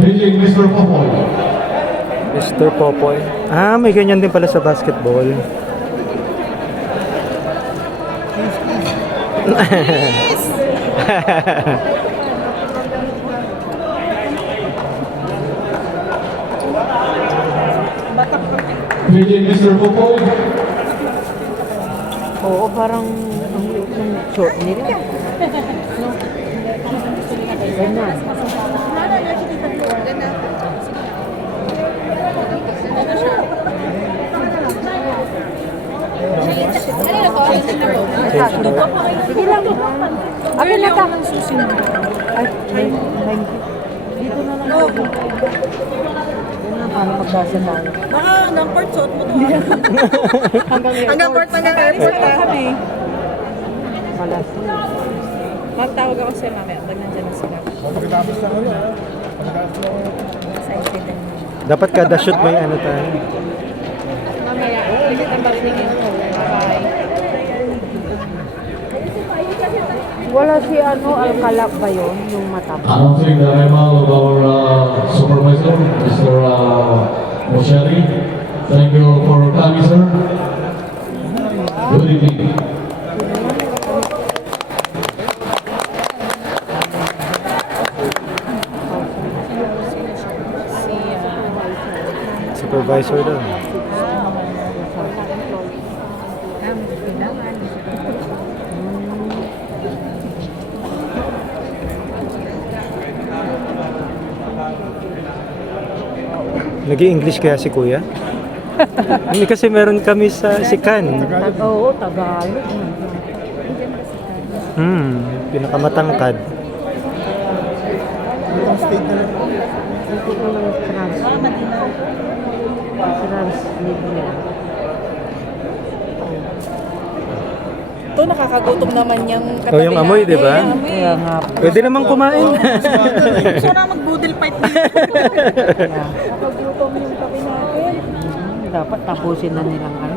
Paging Mr. Popoy. Mr. Popoy. Ah, may ganyan din pala sa basketball. Paging Mr. Popoy. Oo, parang ang liit ng short nila. Ganyan. Sige lang. Akin na tamang susunod. Ay, dito na lang. Paano magkasa tayo? Baka hanggang port suot mo to. Hanggang port kami. Malas. Magtawag ako sa'yo mamaya pag nandiyan na sila. Pagkatapos ng ano, Excited na. Dapat kada shoot may ano tayo. Mamaya, ulit ang babinigin ko. Bye. Wala si ano, Alcala ba yun? Yung matapos. announcing the arrival of our supervisor, Mr. Moshari. Thank you for coming, sir. Good evening. Supervisor doon. Nag-i-English kaya si Kuya? Hindi kasi meron kami sa Sikan. Oo, Tagalog. Pinakamatangkad. Hindi ko lang translate niya. Ito, nakakagutom naman yung katabi Oh, yung amoy, di ba? Kaya nga, Pwede namang kumain. Gusto na mag-boodle fight dito. Nakakagutom yung tabi natin. dapat tapusin na nilang ano.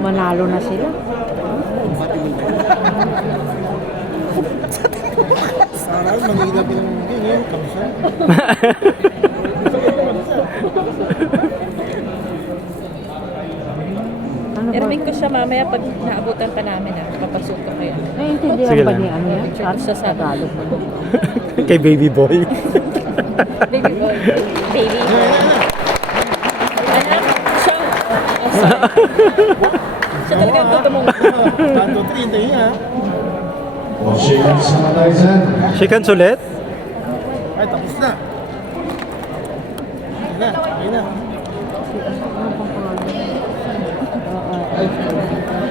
Manalo na sila. Sana mangilap yung ganyan, kamsa. Ano ba? Erwin ko siya mamaya pag naabutan pa namin papasuot ko kaya. Naiintindihan Sige ba lang. ni ano yan? Sure, sa Tagalog ba? Kay baby boy. Baby boy. Baby boy. Anak, siya. Siya talaga yung tutumong. Tanto 30 niya. Washington sanitizer. Chicken sulit? Ay, tapos na. Ayun na.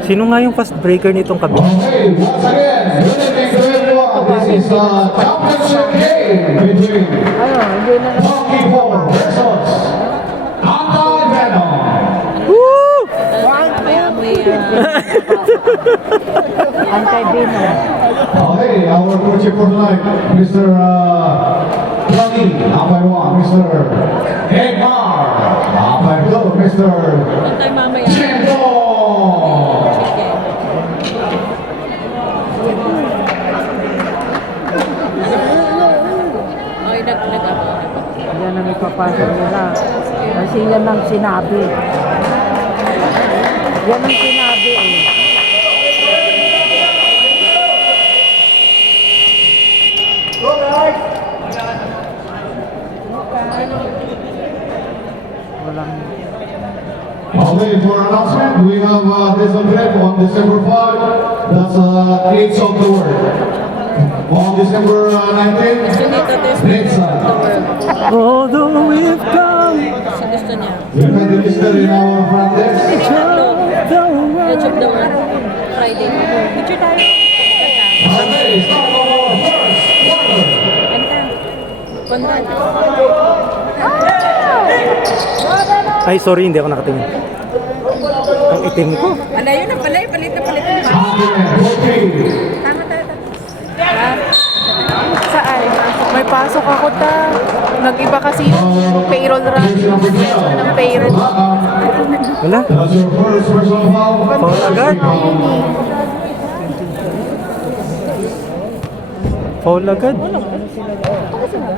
Sino nga yung fast breaker nitong kabila? Okay, once again, good evening to everyone. This is the championship game between Ano, hindi na lang. Monkey 4 versus Anti-Venom. Mamaya amoy. Anti-Bino. Okay, our coach for tonight, Mr. Pluggy, Ampere 1, Mr. Egmar, Ampere 2, Mr. Tayo mamaya. Chendo. Chicken. Okay, nag-ako. Yan ang ipapasok nila. Kasi yan ang sinabi. Yan ang sinabi eh. Walang Okay, for announcement, we have this event on December 5. That's 8th of the world. On December 19th, next Although we've come Kasi gusto niya. we've had the listener in our front desk. Tatlo. the world. Edge of the world. Friday. Picture tayo. Ganda. Okay, start our first quarter. Ganda. Ganda. Ay, sorry, hindi ako nakatingin. Ang itim ko. Ala, yun ang pala. Palit na palit. Tama tayo. Saan? May pasok ako ta. Nag-iba kasi yung payroll run. Schedule ng payroll. Wala. That's your first personal foul. Foul agad. Foul agad.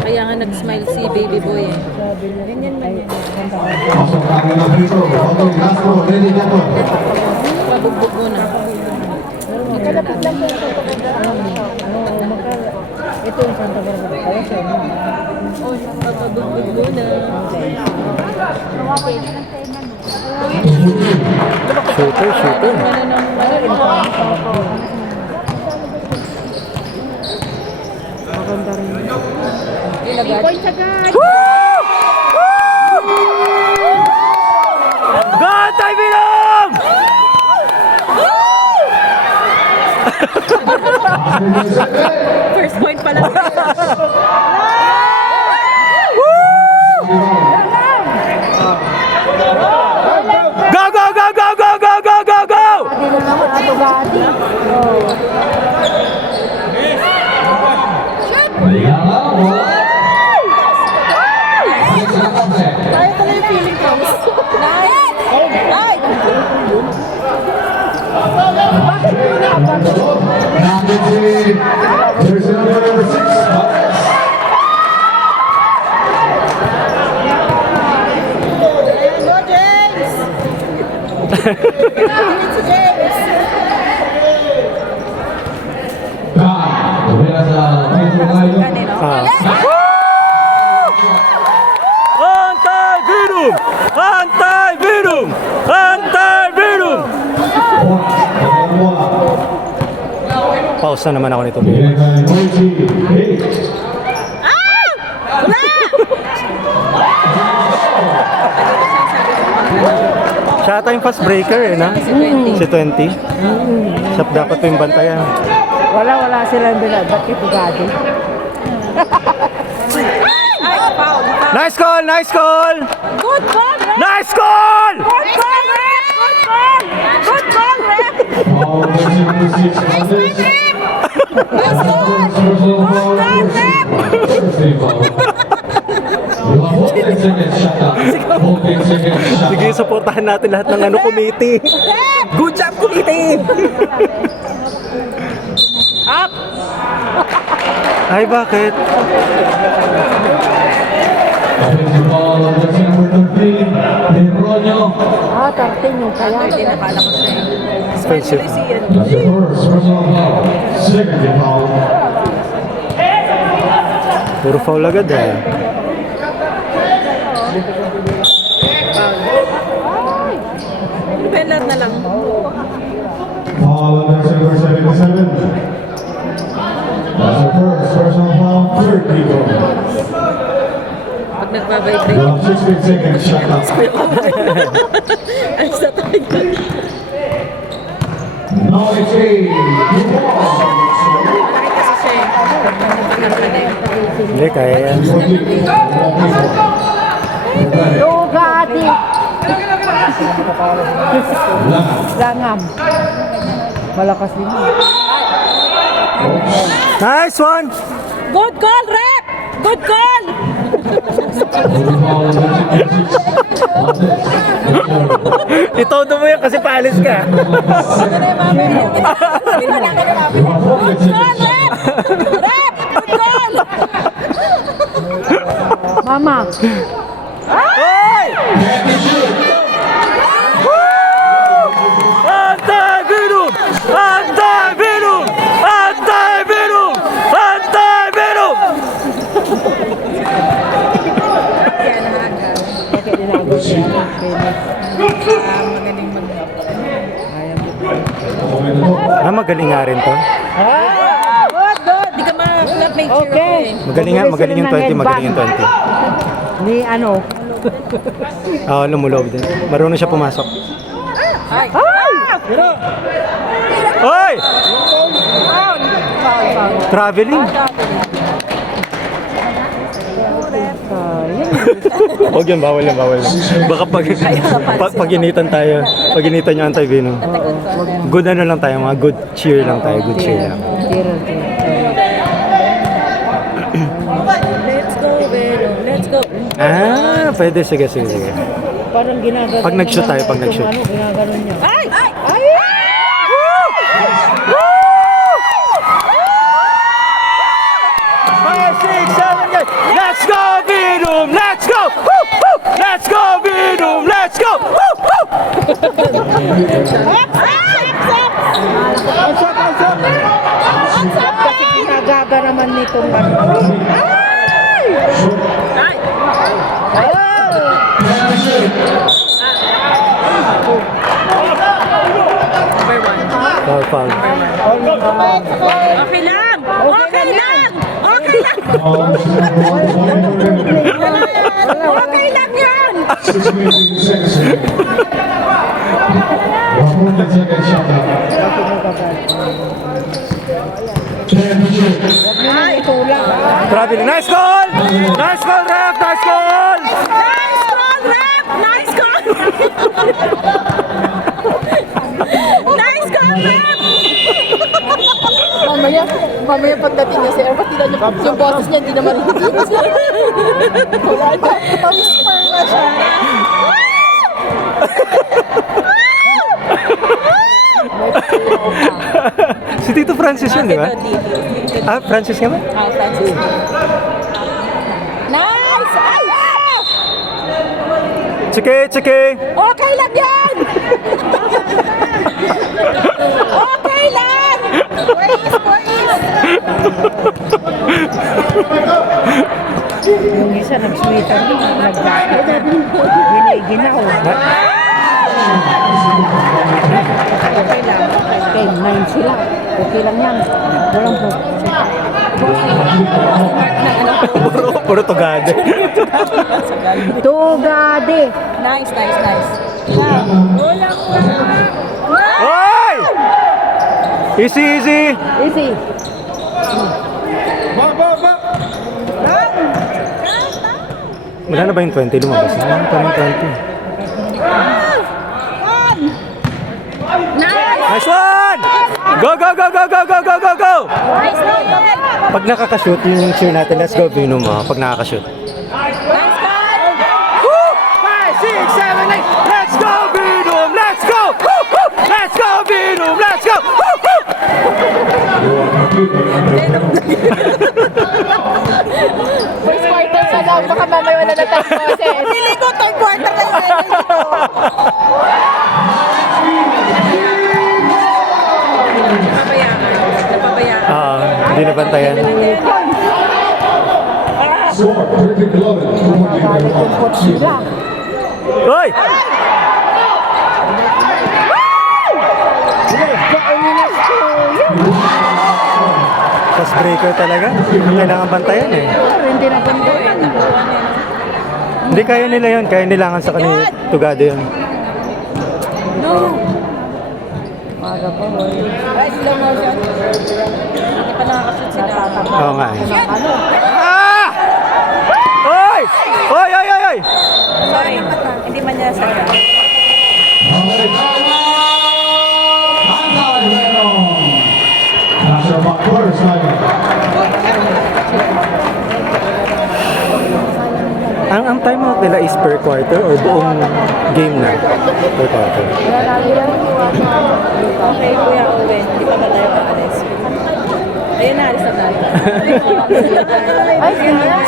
Kaya nga nag-smile si baby boy eh. Pasok ang mga free throw. Okay, last throw. Ready na to. Pabugbog muna. Ito yung Santa Barbara. Kaya siya mo. Pabugbog muna. Shooter, shooter. Maganda rin. God, time Binom! First point pa lang. Go, go, go, go, go, go, go, go, go! Hindi na naman atugati. Tayo pala yung feeling ko. Jersey number 6. Anti-Binom! Anti-Binom! Anti-Binom! Pause na naman ako nito. Siya ata yung fast breaker eh, na? Si 20. Siya dapat pa yung bantayan. Wala silang binag. Ba't itugati? Nice call! Nice call! Good call, Rep! Nice call! Good call, Rep! Good call! Good call, Rep! Nice call! Sige, supportahan natin lahat ng ano committee. Good job, committee! Up! Ay, bakit? Ah, 13 yung kaya. Hindi nakala ko siya. Expensive. That's the first personal foul. Second foul. Puro foul agad eh. Penalty na lang. Foul on jersey number 77. That's the first personal foul. Third people. Pag nagpa-vibrate. 16 seconds. Shut up. Ay, sa tayo. Now it's a Malaki kasi siya eh. Hindi, kaya yan. Tugati! Langam. Malakas din. Nice one! Good call, Rep! Good call! Itodo mo yan kasi paalis ka. Good call, Rep! Rep! Good call! Mama! Hoy! Anti-Binom! Anti-Binom! Anti-Binom! Anti-Binom! Ah, magaling nga rin to. Good, good! Di ka ma-club make sure ako eh. Magaling yung 20, magaling yung 20. Ni ano? Oo, lumuloob din. Marunong siya pumasok. Ay! Hoy! Foul! Foul, foul. Traveling. Huwag yun, bawal yan, bawal yan. Baka pag initan tayo, pag initan yung anti-Binom. Good ano lang tayo, mga good cheer lang tayo, good cheer lang. Let's go, Vero. Let's go. Ah, pwede, sige. Parang ginagano. Pag nag-shoot tayo, pag nag-shoot. Ano, ginagano niya. Ay! Ay! Ay! 5, 6, 7, 8. Let's go, Binum! Let's go! Woo! Woo! Let's go, Binum! Let's go! Woo! Woo! Kasi ginagaga naman nitong ano. Foul, foul. Okay lang! Okay lang! Okay lang! Okay lang yan! 6 minutes and 6 seconds. 1 minute second shot clock. 10 to shoot. Traveling. Nice goal! Nice goal, ref! Nice goal! Nice goal, ref! Nice goal! Nice goal, ref! Mamaya pagdating niya si Erma, tila niyo yung boses niya, hindi naman hindi. Wala na, pa-whisper na siya. Si Tito Francis yun, di ba? Ah, Francis nga ba? Nice! Ay! Chike, chike! Okay lang yan! Okay lang! Boys! Yung isa nag-sweater, nag-jacket. Ginaw. Okay lang. Okay, 9 sila. Okay lang yan. Walang po. Puro tugade. Tugade. Nice. Hoy! Easy, easy! Easy. Wala na ba yung 20 lumabas? Wala na pa yung 20. Nice one! Go, go, go, go, go, go, go, go, go! Nice goal! Pag nakakashoot yung cheer natin, let's go, Binum, pag nakakashoot. Nice goal! Woo! 5, 6, 7, 8. Let's go, Binum! Let's go! Woo! Woo! Let's go, Binum! Let's go! Woo! Woo! First quarter sa lang, baka mamaya wala na tayong boses. Feeling ko third quarter na yung energy ko. Hindi na bantayan. Score, perfect loaded. Coach sila. Hoy! Fast breaker talaga. Kailangan bantayan eh. Pero hindi na bandoin. Hindi kaya nila yun. Kaya nilangan sa kanila. Tugado yun. Para pa, boy. Ay, slow motion. Hindi pa nakakashoot sila. Oo nga eh. Ano? Ah! Hoy! Hoy, hoy, hoy, hoy! Sorry, hindi man niya sa After about quarter time. Ang timeout nila is per quarter or buong game na? Per quarter. Okay, Kuya Owen, hindi pa ba tayo maalis? Ayun na, alis na tayo.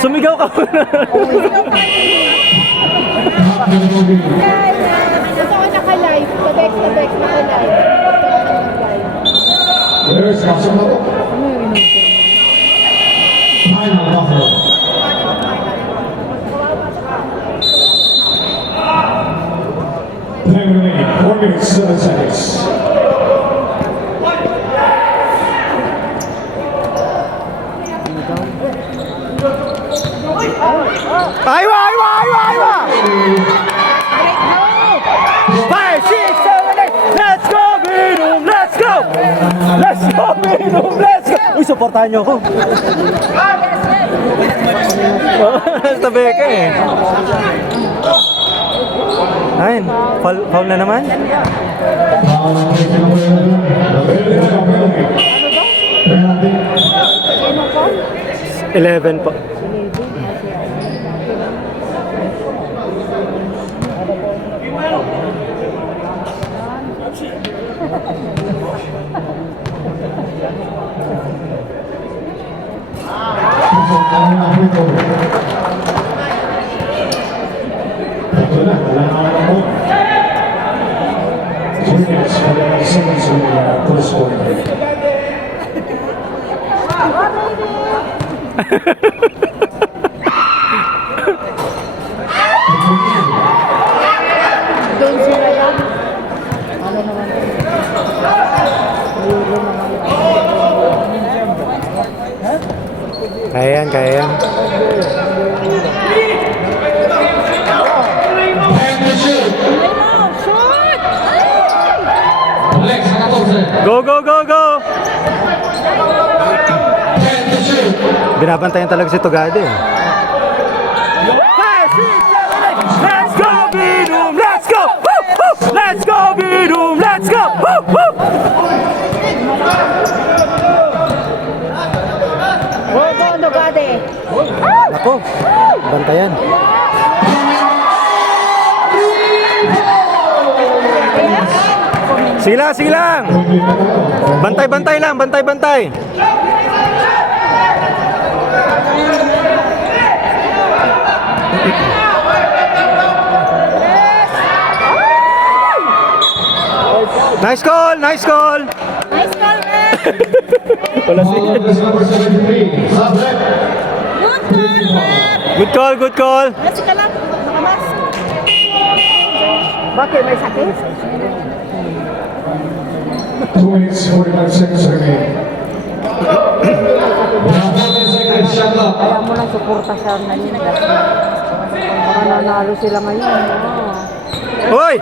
Sumigaw ka muna. Gusto ko naka-live, pa-text, naka-live. There's Masimoto. Final Buffalo. Time remaining, 4 minutes, 7 seconds. Aywa, aywa, aywa, aywa! 5, 6, 7, 8. Let's go, Binum! Let's go! Let's go, Binum! Let's go! Uy, supportahan niyo ako. Tabi ka eh. Ayun, foul na naman. 11 po. pasok ang free throw. Ito na, wala na ako mo. 3 minutes, 49 seconds in the first quarter. Doon sila yan. Ano naman? Euro naman. Kaya yan, kaya yan. And the shoot. Alex, sa 14. Go, go, go, go! And the shoot. Binabantayan talaga si Tugade. Let's go, Bidum! Let's go! Woo! Woo! Let's go, Bidum! Let's go! Woo! Woo! Go, Dugade. Ako, bantayan. Sige lang, sige lang! Bantay, bantay lang, bantay, bantay! Nice call! Nice call! Nice call, Ref! Wala si... Ball is number 73. Subject. Good call, Ref! Good call, good call! Kasi ka lang, nakamas. Bakit may sakit? 2 minutes, 45 seconds remaining. 14 seconds, shot clock. Kaya mo lang suporta sa Manila. Baka nanalo sila ngayon. Hoy!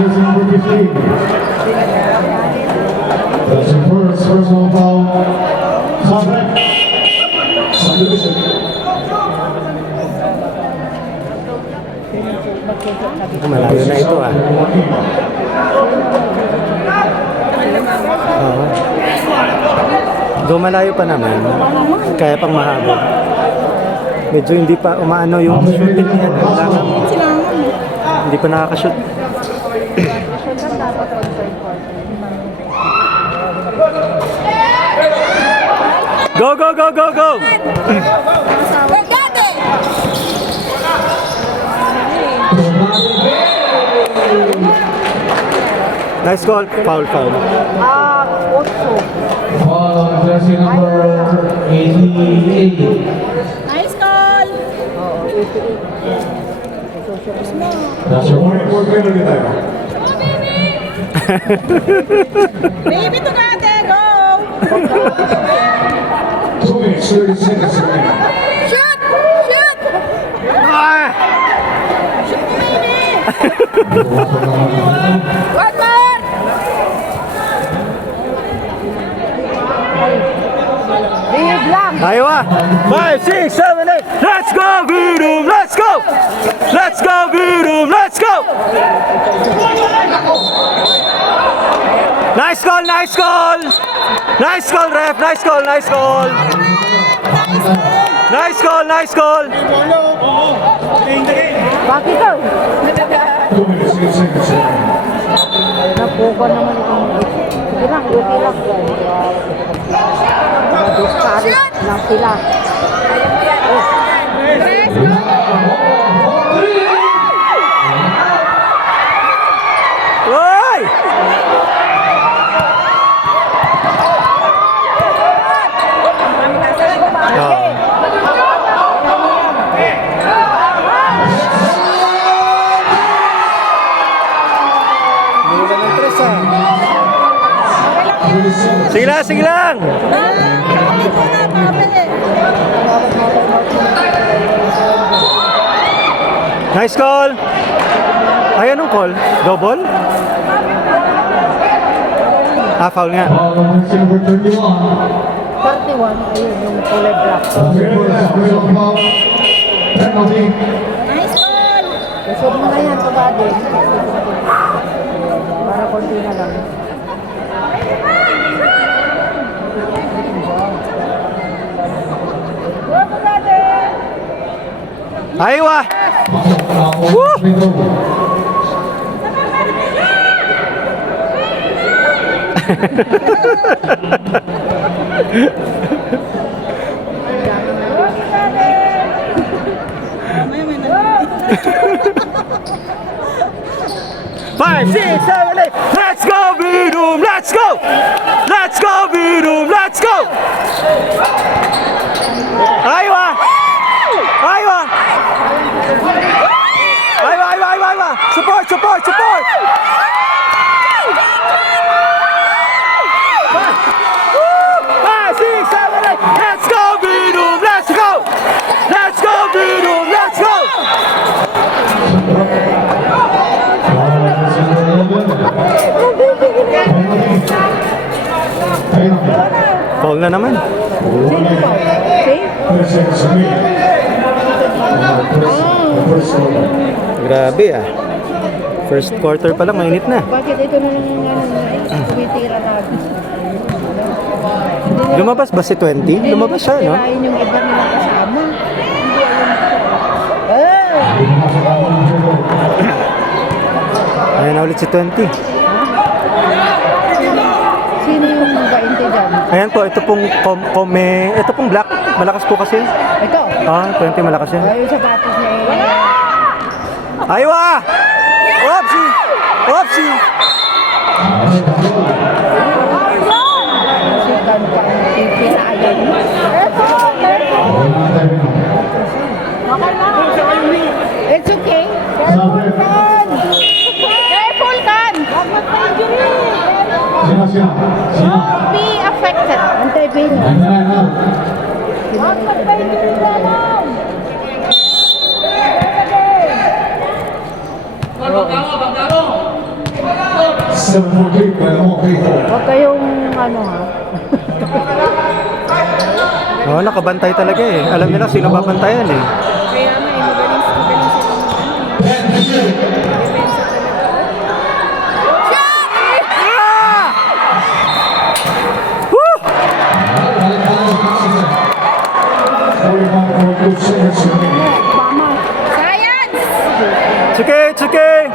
Here's number 15. That's your first personal foul. Subject. Subdivision. Malayo na ito ah. Oo. Do malayo pa naman. Kaya pang mahabol. Medyo hindi pa umaano yung shooting niya. Kailangan. Hindi pa nakakashoot. Go, go, go, go, go! Nice call. Foul, foul. Otso. Foul on jersey number 88. Nice call! Oo, 88. That's your fourth penalty time. Baby, to kate, go! 2 minutes, 30 seconds remaining. Shoot! Shoot! Ah! Shoot mo, baby! One more! Bihig lang. Ayaw ah! 5, 6, 7, 8! Let's go, Bidum! Let's go! Let's go, Bidum! Let's go! Nice call, nice call! Nice call, ref! Nice call, nice call! Nice call, nice call! Bakit daw? 2 minutes, 8 seconds remaining. Napuka naman itong... Sige lang, okay lang. Discourage lang sila. Hoy! Sige lang, sige lang! Nice call! Ay, anong call? Double? Ah, foul nga. Foul on jersey number 31. 31, ayun, yung kulay black. That's your first personal foul. Penalty. Nice call! Isod mo na yan, kabady. Para konti na lang. Aywa! Five, six, seven, eight. Let's go, Bidum! Let's go! Let's go, Bidum! Let's go! Aywa! Aywa! Aywa, aywa, aywa, aywa! Support, support, support! Five, six, seven, eight. Let's go, Bidum! Let's go! Let's go, Bidum! Let's go! Foul na naman. Grabe ah. First quarter pa lang, mainit na. Bakit ito na lang yung tumitira natin? Lumabas ba si 20? Lumabas siya, no? Tirahin yung iba nilang kasama. Hindi alam ko. Ayan na ulit si 20. Sino yung 20 dyan? Ayan po, ito pong ito pong black. Malakas po kasi. Ito. Ah, 20 malakas yan. Yung sapatos niya eh. Aywa! Opsi! Opsi! Si Kanta. Pinaayag mo. It's okay. Careful, Kan! Careful, Kan! Huwag mag-injury! Be affected. Antay, Bino. Huwag mag-injury naman! 748 by all people. Huwag kayong ano ha. Oh, nakabantay talaga eh. Alam nila sino babantayan eh. Kaya nga, magaling sila. Woo! 45.2 seconds remaining. Mama. Science! It's okay, it's okay.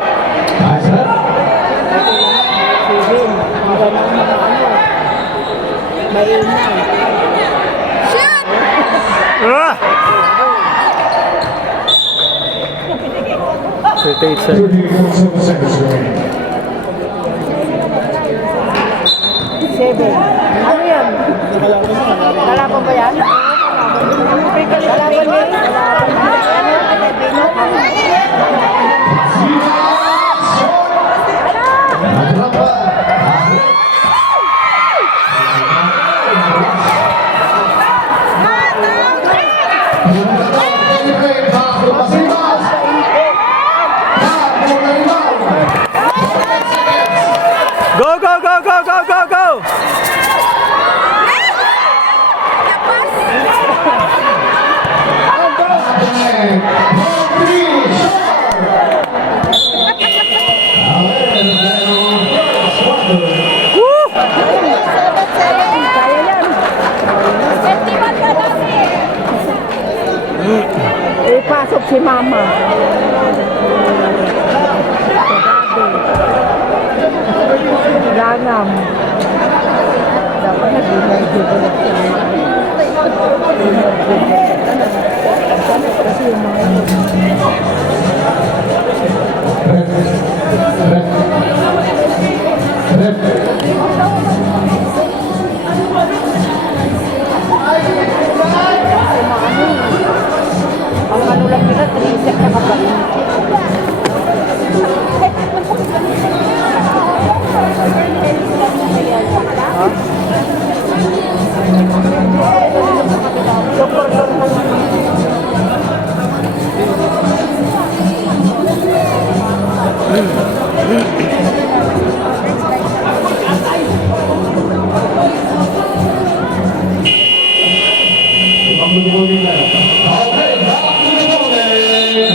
Nice, huh? Sibin. Ang ganang mga ano. Maingay. Shoot! Ah! 38 seconds. 38.7 seconds remaining. 7. Ano yan? Lalaban ba yan? Lalaban din? Go, go, go, go, go, go, go! Woo! Kaya yan. Ipasok si Mama. Lanam. Dapat nag-inay dito. Kasi yung mga ang ano lang nila, 3 set na kapain. Okay, back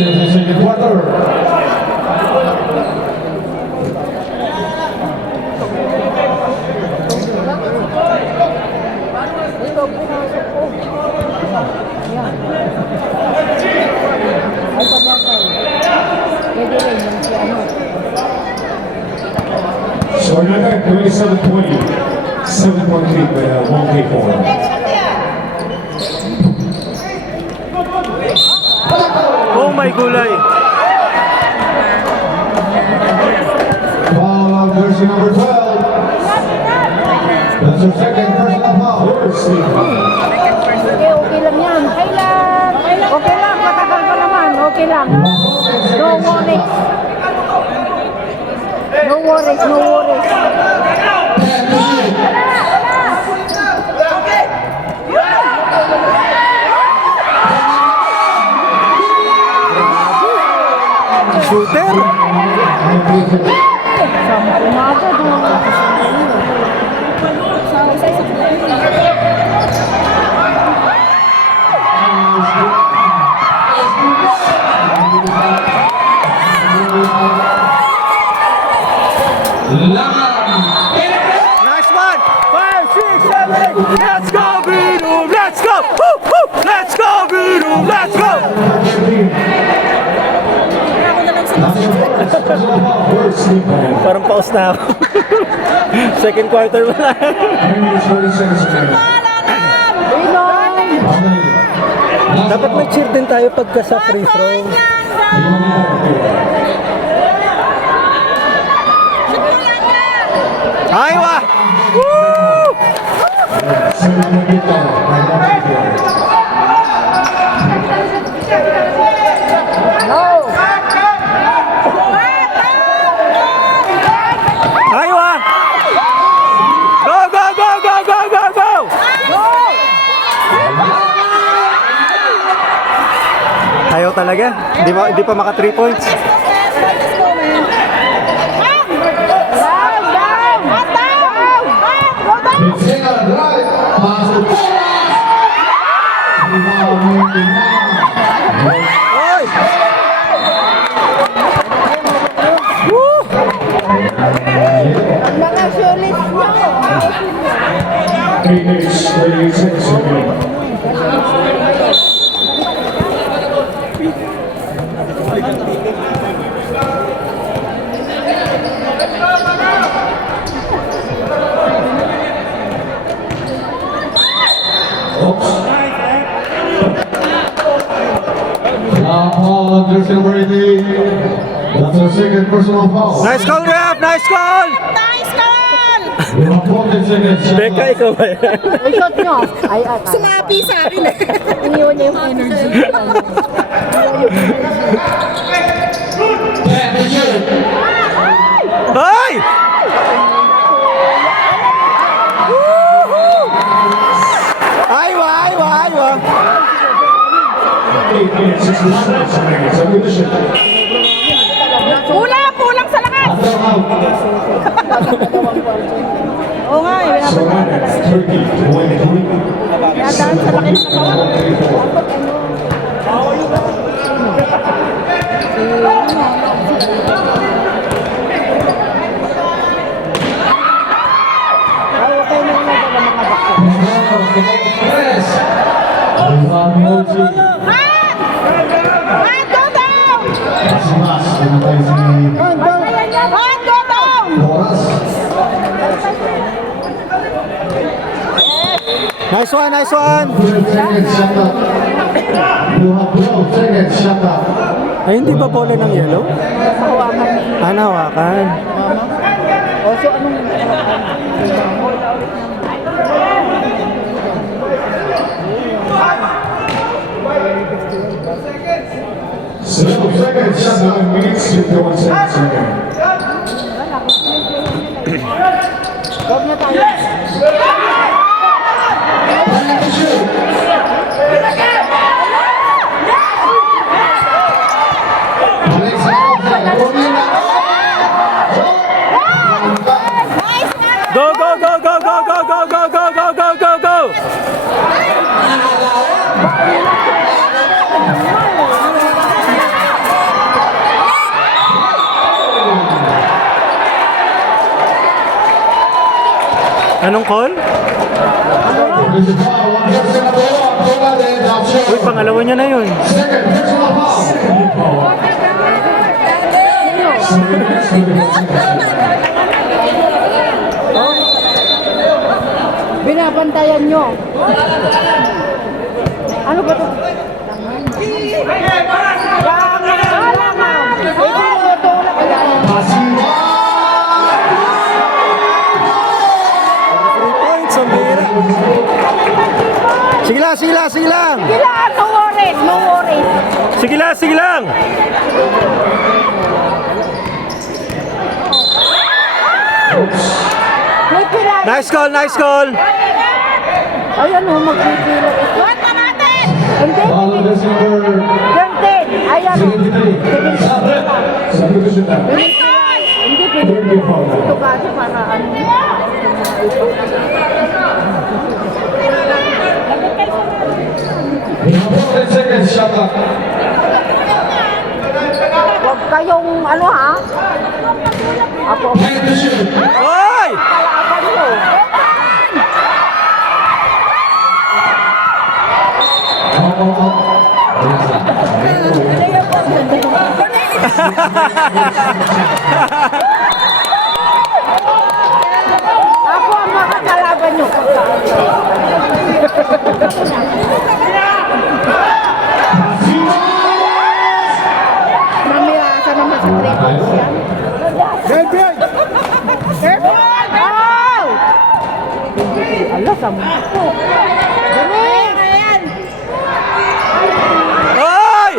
to the second quarter. 27-20. 7-point lead, but 1K4. Oh my gulay. Foul on jersey number 12. That's her second personal foul. First lead. Okay, okay lang yan. Okay lang. Okay lang, matagal pa naman. Okay lang. No worries. No worries, no worries. Shooter. Sampo na agad. Nice one. 5, 6, 7, 8. Let's go, Bidu. Let's go. Woo, woo. Let's go, Bidu. Let's go. First lead. Parang pause na ako. Second quarter mo lang. 30 seconds remaining. Dapat may cheer din tayo pagka sa free throw. Aywa! Woo! 7-point lead by 1K4. Aywa! Go, go, go, go, go, go, go! Ayaw talaga. Hindi pa maka 3 points. Single drive. Pass to Boras. Rebound, Martin. Oy! Woo! Mga sulit nyo. 8 minutes, 38 seconds remaining. Now foul on jersey number 18. That's her second personal foul. Nice call, ref! Nice call! We have 14 seconds. Becca, ikaw ba yan? Ay, shot nyo. Ay, ay. Sumapi sa akin eh. Iniwan niya yung energy. Hoy! Woohoo! Aywa, aywa, aywa! 8 minutes, 60 seconds remaining. Submission. Kulang sa lakas. Oo nga eh. Sorana, 30-23. Nadaan sa laki ng katawan. Ay, okay na yung mga bakso. Tres. Rebound, Moji. Go down! Mas, pinatay si Go down! Boras. Nice one, nice one! 12 seconds, shut up. You have 12 seconds, shut up. Ay, hindi ba bola ng yellow? Hawakan ni... Ah, nahawakan. O, so anong... Seven seconds, 7 minutes, 51 seconds remaining. Huwag na tayo. Time to shoot. Alexa Alfred, Romina. Go, go, go, go, go, go, go, go, go, go, go, go, go! Anong call? There's a foul on jersey number 1. Bola de Dapsho. Uy, pangalawa niya na yun. Second personal foul. 7 minutes, 31 seconds remaining. binabantayan nyo. Ano ba ito? Three points, ang bira. Sige lang, sige lang, sige lang. Sila, no worries, no worries. Sige lang, sige lang. May pila. Nice call, nice call. Ayan o, magpipila. Buwan pa natin! Hindi, Foul on this number 13. Ayan o. 73. Subdivision time. Hindi, pwede. Ito kasi para ano. We have 10 seconds, shot clock. Huwag kayong ano ha. Ako, Time to shoot. Hoy! kalaban mo. Ako ang makakalaban nyo. Mamaya ka naman sa 3 points yan. Oh! Ala, sa mo. Galing! Ayan! Hoy!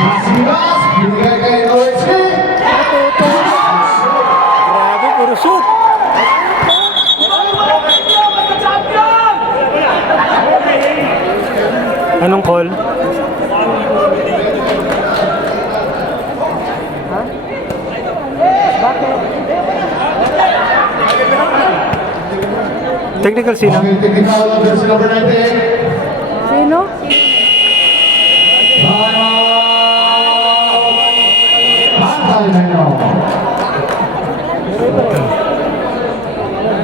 Masigas, binigay kay OSP. Grabe, puro shoot. Anong call? Technical sino? Okay, taking foul on this number 98. Sino? Time out. Bantay na yun.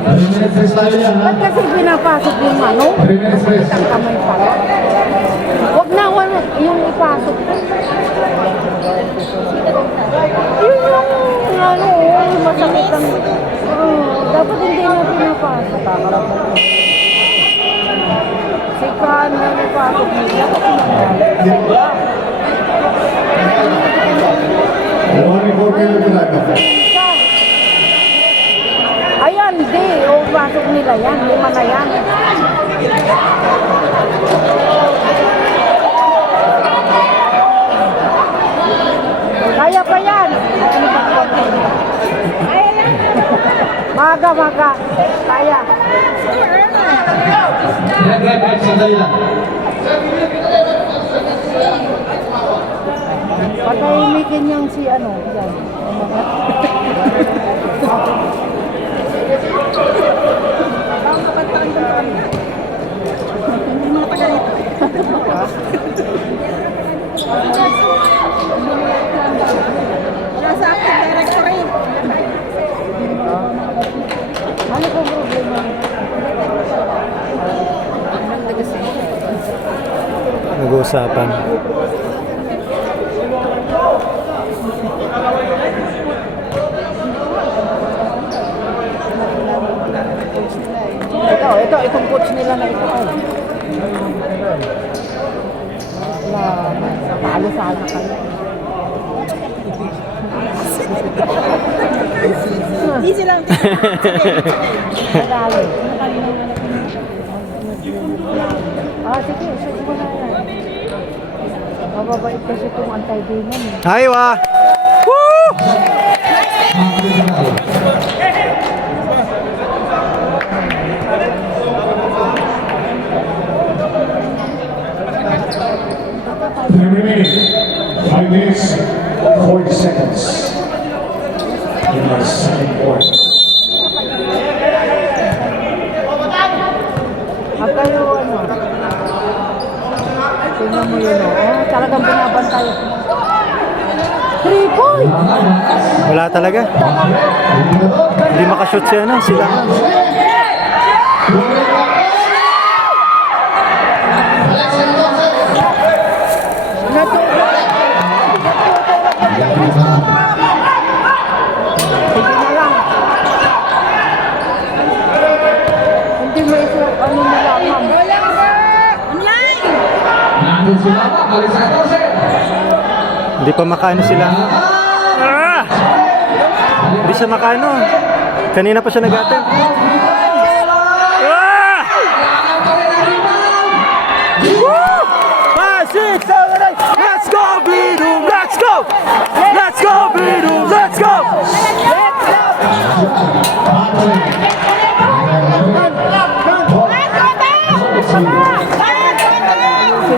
3 minutes rest tayo yan, ha? Ba't kasi pinapasok yung ano? 3 minutes rest. Ang kamay pala. Huwag na, wala, yung ipasok. Yun yung ano, yung masakit ang... dapat hindi na pinapasok. Si Khan na ipasok nila. Only 4 minutes left. Ayan, di. O, pasok nila yan. 5 na yan. Kaya pa yan. Maga, maga. Kaya. Red, sandali lang. Patahimikin niyang si ano. Yan. Nasa akin, director rin. Ano po problema? Nag-uusapan. Itong coach nila na ito. Talo sana kayo. Easy lang. Madali. Sige, shoot mo na yan. Mababait kasi itong anti-demon. Aywa! Woo! Remaining 5 minutes, 40 seconds. Tingnan mo yun, oh. Talagang binabantay. 3 points! Wala talaga. Hindi makashoot siya na. Sila. Sige na lang. Hindi mo ito, ano na lang, ma'am. Nandun sila pa, balik sa 14. Hindi pa makaano sila. Ah! Hindi siya makaano. Kanina pa siya nag-attempt. Ah! Woo! 5, 6, 7, 8. Let's go, Bidum! Let's go! Let's go, Bidum! Let's go!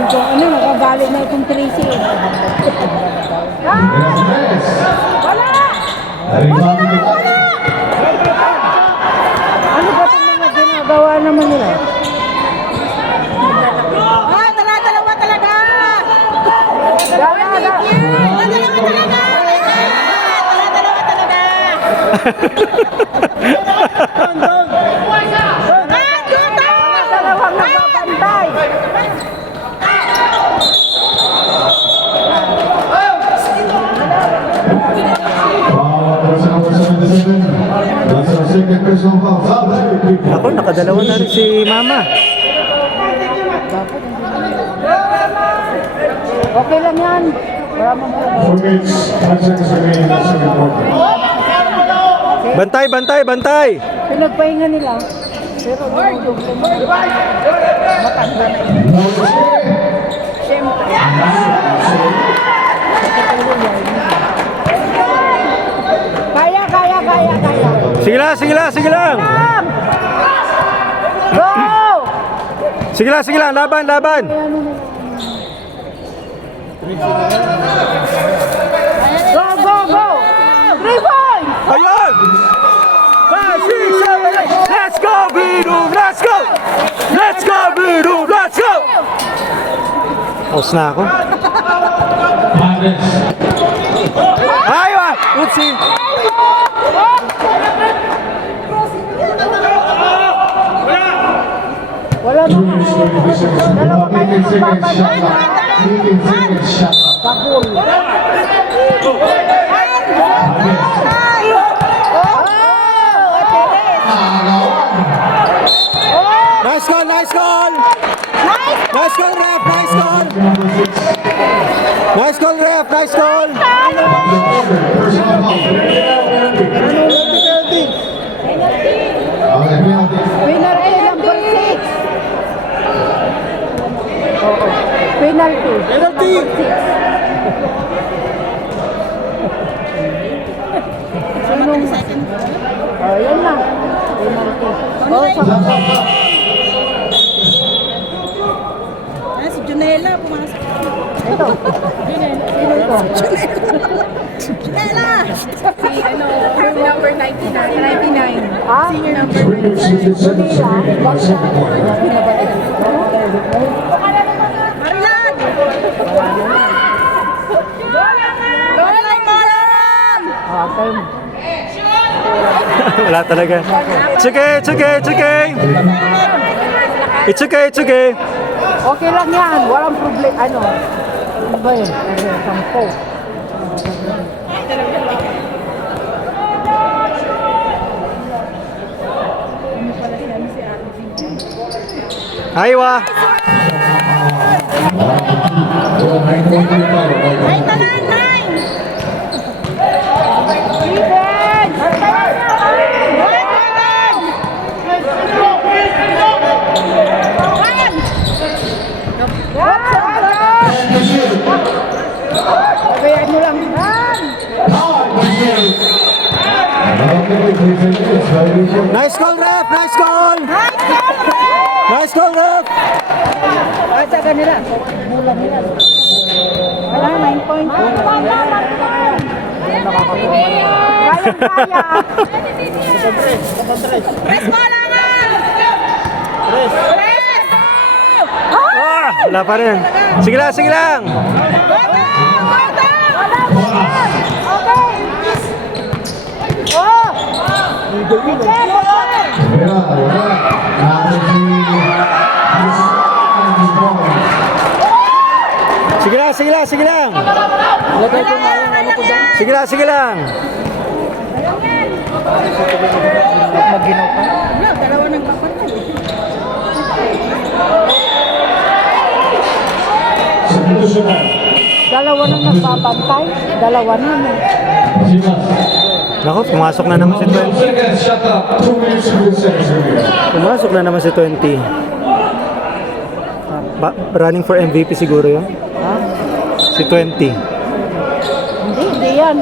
Kung ano, nakagalit na itong Tracy. Wala! Ano ba itong mga ginagawa naman nila? Dalawa talaga! Dala! Dalawang nagbabantay! That's number 77. That's our second personal foul. Foul, very quick. Ako, nakadalawa na rin si Mama. Okay lang yan. Wala mong problema. 4 minutes, 5 seconds remaining in the second quarter. Bantay, bantay, bantay! Pinagpahinga nila. Pero kaya. Sige lang, sige lang, sige lang! Go! Sige lang, laban, laban! Go! 3 points! Ayun! 5, 6, 7, 8. Let's go, Bidum! Let's go! Let's go, Bidum! Let's go! Aus na ako. Aywa! Utsi! Wala 2 minutes, 33 seconds. Dalawa kayo 18 seconds shot magbabantay. clock. 18 seconds shot clock. Kabul. Nice goal, nice goal! Nice goal, ref! Nice goal! Number 6. Nice goal, ref! Nice goal! Personal foul. Okay, penalty. Penalty number 6. Penalty. Penalty. Oh, yan na. Penalty. Oh, Si Junela, pumasok. ito. Sino ito? Junela! Si number 99. Ah? 3 minutes, 15 seconds remaining in the second quarter. Marilan! Golay Malam! Okay. Wala talaga. It's okay, it's okay, it's okay! It's okay, it's okay! Okay lang yan. Walang problema. Ano ba yun? 10. Aywa! Ay, talan! 9! Kayaan mo lang. Nice goal, ref! Nice goal! Nice goal, ref! At sa kanila. Bulang nila. Wala, 9 points. Kaya. Press mo lang! Press! Ah! Wala pa rin. Sige lang, sige lang. Pera, wala. Natin Sige lang, sige lang, sige lang. Sige lang, sige lang. Substitutional. Dalawa na nagbabantay. Dalawa na. Simas. Naku, pumasok na naman si 20. Seconds, shut up. 2 minutes and 15 seconds remaining. Pumasok na naman si 20. Running for MVP siguro yun? Si 20. Hindi yan.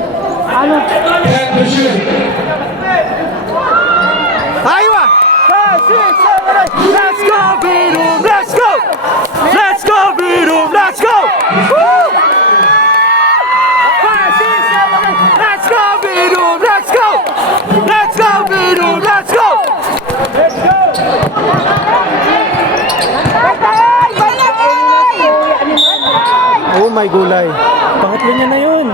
Ano? And to shoot. Aywa! 5, 6, 7, 8. Let's go, Birum! Let's go! Let's go, Birum! Let's go! Woo! 5, 6, 7, 8. Let's go, Birum! Let's go! Let's go, Birum! Let's go! Oh my gulay. Pangatlo niya na yun.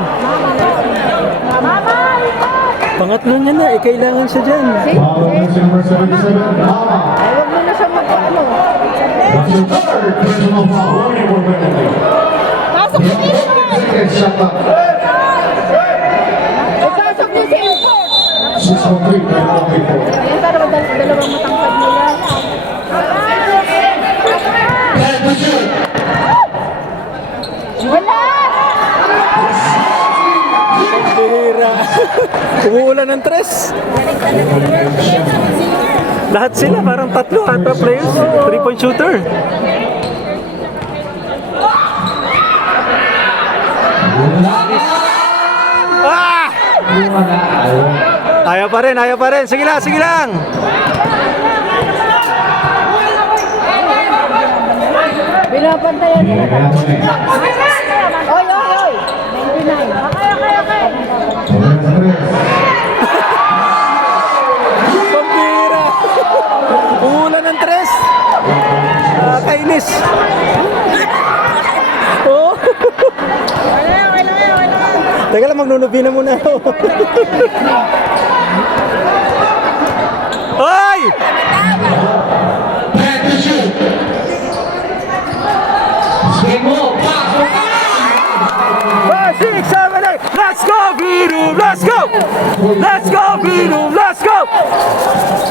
Pangatlo niya na. Kailangan siya dyan. Foul against number 77, Mama. Huwag mo na siya mag-ano. That's your third personal foul. Warning for penalty. Pasok niyo dito! Seconds, shut up. Pasok niyo si Import! 6-on-3, penalty for. Ayan, dalawang matangkad nila. And to shoot. Wala! Bihira. Umuulan ng tres. Lahat sila, parang tatlo ata players. 3-point shooter. Ah! Ayaw pa rin, ayaw pa rin. Sige lang, sige lang. Binabantayan nila. Kaya mo eh. Oy, oy, oy! 99. Okay. Pambira. Umuulan ng tres. Kainis. Oh. Teka lang, magnunubi na muna ako. Hoy! And to shoot. Swing ball, pass. 5, 6, 7, 8. Let's go, Birum! Let's go! Let's go, Birum! Let's go!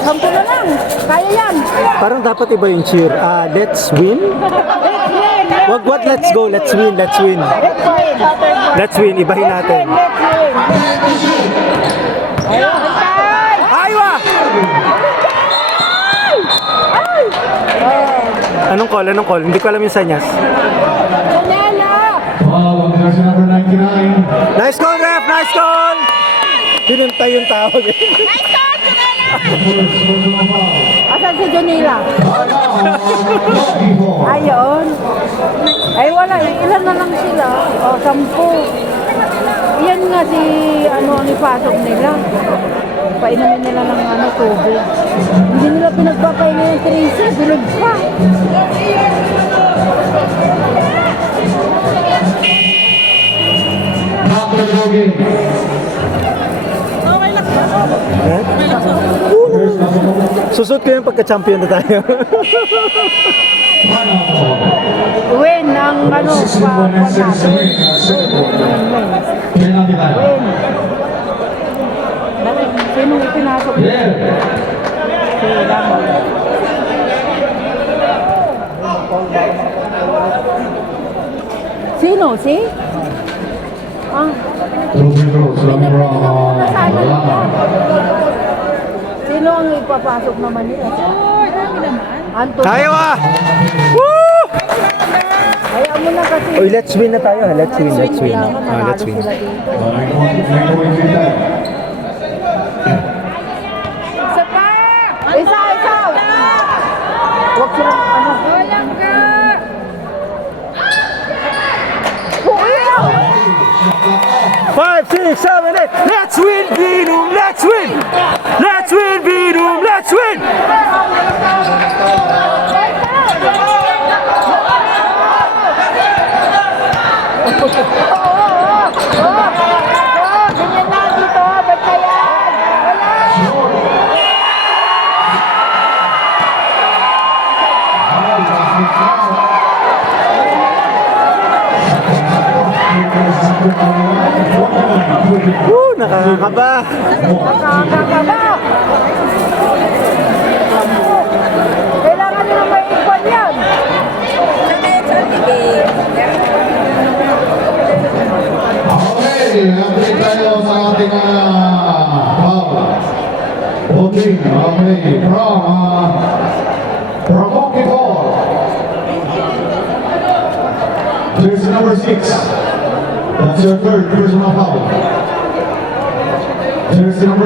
Sampo na lang. Kaya yan. Parang dapat iba yung cheer. Let's win? Wag, let's go. Let's win, let's win. Let's win, ibahin natin. Aywa! Anong call? Anong call? Hindi ko alam yung sanyas. Foul against number 99. Nice call, ref! Nice call! Pinuntay yung tawag eh. First personal foul. Asan si Jonila? Before. Ayun. Ay wala, ilan na lang sila? O, 10. Yan nga si, ano, ang ipasok nila. Painumin nila ng ano, tubig. Hindi nila pinagpapahinga yung Tracy, bilog pa. After the game. Susot ko yung pagka-champion na tayo. Final foul. Win ang ano, 61 and 6 remaining. Second quarter. Penalty time. Win. Sino yung pinasok nila? Yeah. Sila mo. Sino? Si? Trophy throws number Sino ang ipapasok naman nila? Anton. Tayo ah! Woo! Hayaan mo na kasi. Oy, let's win na tayo ha. Let's win, let's win. Let's win. Sila dito. 9-point lead. Isa! Huwag sila, ano? Walang ka! Uy! 5, 6, 7, 8. Let's win, Birum! Let's win! Let's win, Birum! Let's win! Nakakaba! Nakakaba! Kailangan nyo na may ikwan yan. Okay, update tayo sa ating voting. Okay, from Monkey Ball. Jersey number 6. That's your third personal foul. Jersey number